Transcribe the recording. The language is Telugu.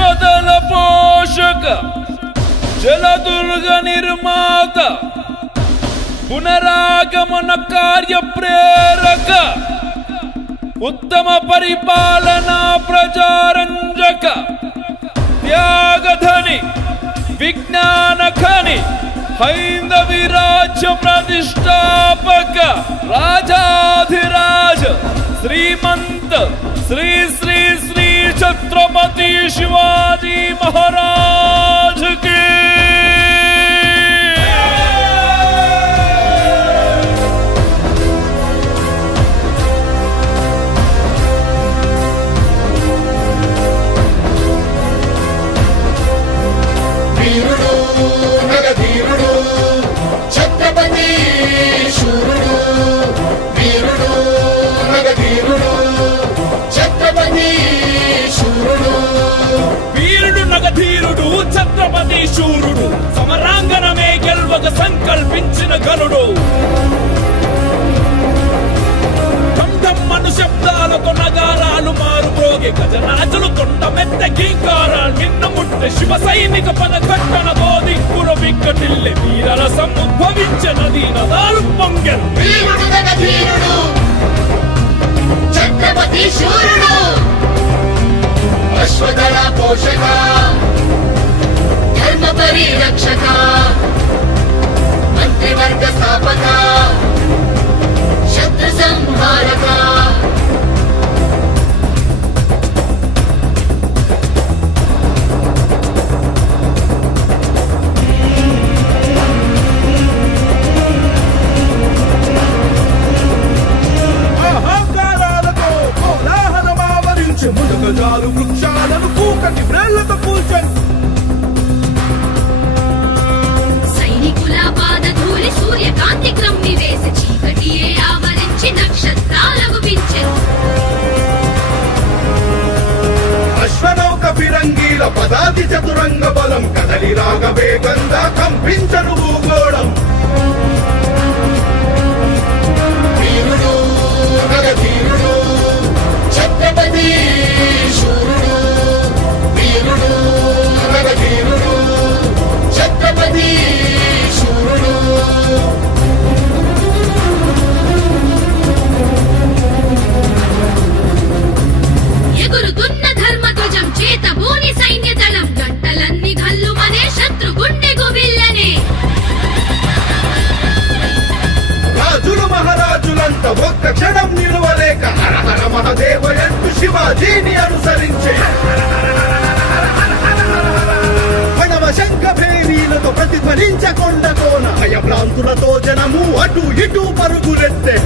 అశ్వదళ పోషక జలదుర్గ నిర్మాత పునరాగమన కార్య ప్రేరక ఉత్తమ పరిపాలనా ప్రజారంజక త్యాగధని విజ్ఞాన ఖని హైందవి రాజ్య ప్రతిష్టాపక రాజాధిరాజ శ్రీమంత శ్రీ శ్రీ శ్రీ ఛత్రపతి శివాజీ మహారాజ్ కి ఛత్రపతి శూరుడు సమరాంగణమే గెల్వక సంకల్పించిన గనుడు ధమ్ శబ్దాలతో నగారాలు మారుమోగే గజరాజులు తొండ మెత్త గీంకారాలు నిన్న ముట్ట శివ సైనిక పదకట్టన గోదిక్కున విక్కటిల్లె వీరరసం ఉద్భవించే నదీ నదాలు పొంగెను ఛత్రపతి శూరుడు అశ్వదళ పోషక ధర్మ పరిరక్షక మంత్రివర్గ స్థాపక శత్రు సంహారక అహంకారాలతో కోలాహలమావరించి మునగజాలు వృక్షాలను కూకటి వ్రేళ్లతో కూల్చని సూర్యకాంతి క్రమ్మి వేసి చీకటియే ఆవరించి నక్షత్రాలకు వించెను అశ్వనౌక ఫిరంగీల పదాతి చతురంగ బలం కదలి రాగవేగంగా కంపించను భూగోళం వీరుడు నగధీరుడు ఛత్రపతి శూరుడు వీరుడు నగధీరుడు ఛత్రపతి ఎగురుతున్న ధర్మధ్వజం చేత బోని సైన్య దళం గంటలన్నీ గల్లు మనే శత్రు గుండె గోవిల్లనే రాజులు మహారాజులంత ఒక్క క్షణం నిలువలేక హర హర మహదేవయంతు శివాజీని అనుసరించే పడవ శంఖ భేరీలతో ప్రతిధ్వనించకొండ కోన భయభ్రాంతులతో జనము అటు ఇటు పరుగులెత్తే